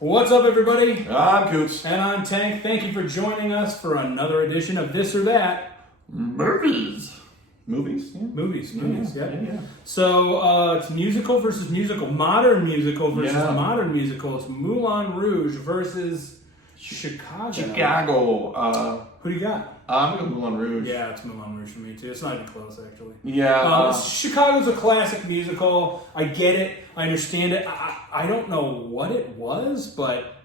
What's up, everybody? I'm Coots. And I'm Tank. Thank you for joining us for another edition of This or That. Movies. Yeah. Movies, Yeah. So, it's musical versus musical. Modern musical versus modern musical. It's Moulin Rouge versus Chicago. Who do you got? I'm going to Moulin Rouge. Yeah, it's Moulin Rouge for me, too. It's not even close, actually. Yeah. Chicago's a classic musical. I get it. I understand it. I don't know what it was, but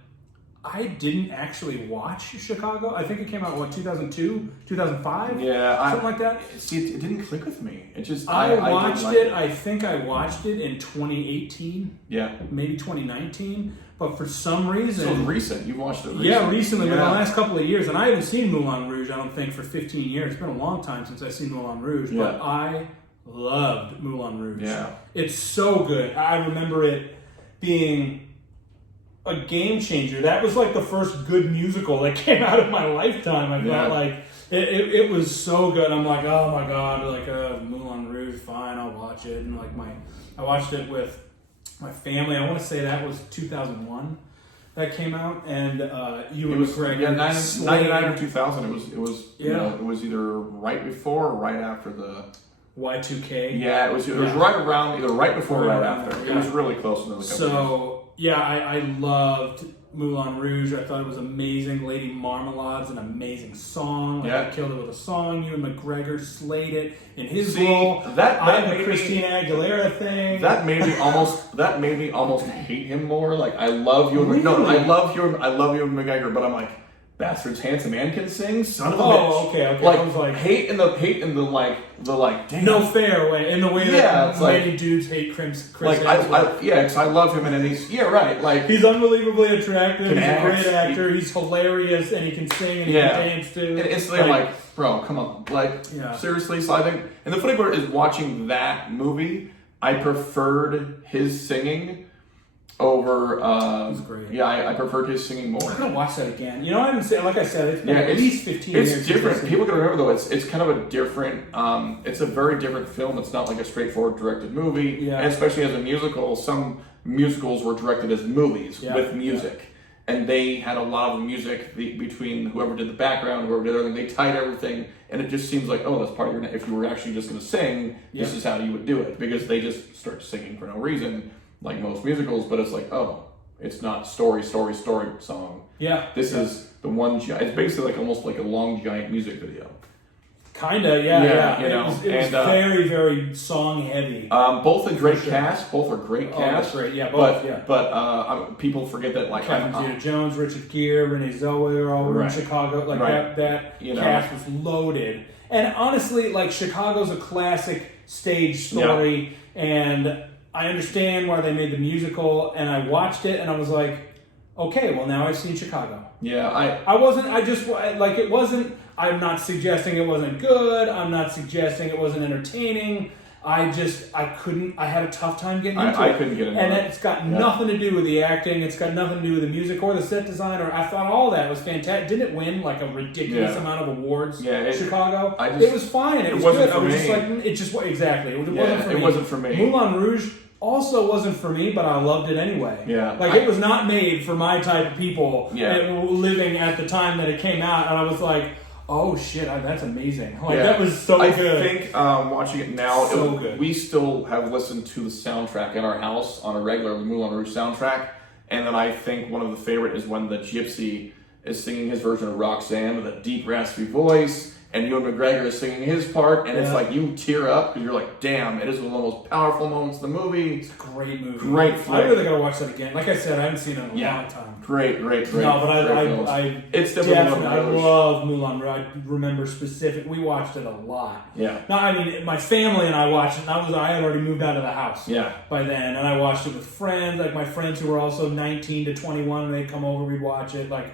I didn't actually watch Chicago. I think it came out, 2002? 2005? Yeah. Something like that? See, it didn't click with me. It just... I watched it. I think I watched it in 2018. Yeah. Maybe 2019. But for some reason... So it's recent. You watched it recently. Yeah, recently, in the last couple of years. And I haven't seen Moulin Rouge, I don't think, for 15 years. It's been a long time since I've seen Moulin Rouge. Yeah. But I loved Moulin Rouge. Yeah. It's so good. I remember it being a game changer. That was like the first good musical that came out of my lifetime. I felt like it was so good. I'm like, oh my god, Moulin Rouge, fine, I'll watch it. And I watched it with my family. I want to say that was 2001 that came out, and Ewan McGregor. 99 or 2000. It was it was either right before or right after the Y2K. Yeah, it was right around, either right before or right after. Yeah. It was really close to the couple years. Yeah, I loved Moulin Rouge. I thought it was amazing. Lady Marmalade's an amazing song. I killed it with a song. Ewan McGregor slayed it in his role. I have a Christina Aguilera thing. That made me almost hate him more. Like, I love Ewan McGregor. No, I love Ewan McGregor, but I'm like, Bastard's handsome man can sing, son of a bitch. Oh, okay. Like, I was like, hate in the damn. No fair way, in the way that many dudes hate Chris Hemsworth. Because I love him, and he's like he's unbelievably attractive. He's a great actor. He's hilarious, and he can sing and he can dance too. And it's like, bro, come on, seriously. So I think, and the funny part is, watching that movie, I preferred his singing over. It was great. Yeah, I preferred his singing more. I'm gonna watch that again. You know, I haven't seen. Like I said, it's been at least 15 years. It's different. People can remember though. It's kind of a different. It's a very different film. It's not like a straightforward directed movie. Yeah. And especially as a musical, some musicals were directed as movies with music, and they had a lot of music between whoever did the background, whoever did everything. They tied everything, and it just seems like, oh, that's part of your. If you were actually just going to sing, this is how you would do it, because they just start singing for no reason, like most musicals. But it's like, oh, it's not story song. Yeah. This is the one. It's basically like almost like a long giant music video. Kinda, yeah. You know, it was very, very song heavy. Both a great cast. Both are great cast. That's great. Yeah, both. But people forget that, like, Catherine Zeta-Jones, Richard Gere, Renee Zellweger, all were in Chicago. Like that cast was loaded. And honestly, like, Chicago's a classic stage story, and I understand why they made the musical. And I watched it, and I was like, okay, well, now I've seen Chicago. Yeah, it wasn't. I'm not suggesting it wasn't good. I'm not suggesting it wasn't entertaining. I had a tough time getting into it. I couldn't get into it. And it's got nothing to do with the acting. It's got nothing to do with the music or the set design. I thought all that was fantastic. Didn't it win like a ridiculous amount of awards? Yeah, Chicago. It was fine. It was good. I was just like, it just exactly. It wasn't for me. It wasn't for me. Moulin Rouge also wasn't for me, but I loved it anyway. Yeah, it was not made for my type of people living at the time that it came out, and I was like, oh shit, that's amazing. That was so good. I think watching it now, good. We still have listened to the soundtrack in our house on a regular Moulin Rouge soundtrack, and then I think one of the favorite is when the Gypsy is singing his version of Roxanne with a deep raspy voice, and Ewan McGregor is singing his part, and it's like you tear up because you're like, damn, it is one of the most powerful moments in the movie. It's a great movie. Great flick. I really gotta watch that again. Like I said, I haven't seen it in a long time. Great. No, but it's definitely I love Moulin Rouge. I remember we watched it a lot. Yeah. No, I mean, my family and I watched it, and I had already moved out of the house by then, and I watched it with friends, like my friends who were also 19 to 21, and they'd come over, we'd watch it, I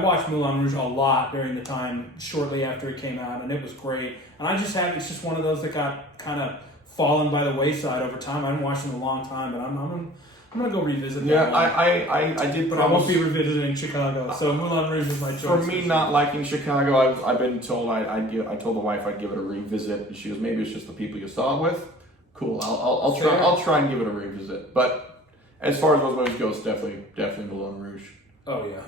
watched Moulin Rouge a lot during the time shortly after it came out, and it was great. And it's just one of those that got kind of fallen by the wayside over time. I haven't watched it in a long time, but I'm gonna go revisit that. Yeah, I did, but I won't be revisiting Chicago. So Moulin Rouge is my choice. For me, not liking Chicago, I've been told I told the wife I'd give it a revisit, and she goes, maybe it's just the people you saw it with. Cool, I'll try and give it a revisit, but. as far as those movies go, it's definitely Moulin Rouge. Oh yeah,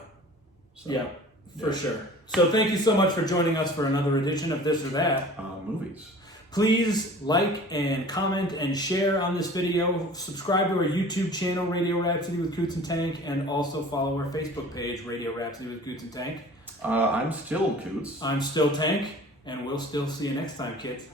so, for sure. So thank you so much for joining us for another edition of This or That Movies. Please like and comment and share on this video. Subscribe to our YouTube channel, Radio Rhapsody with Coots and Tank, and also follow our Facebook page, Radio Rhapsody with Coots and Tank. I'm still Coots. I'm still Tank, and we'll still see you next time, kids.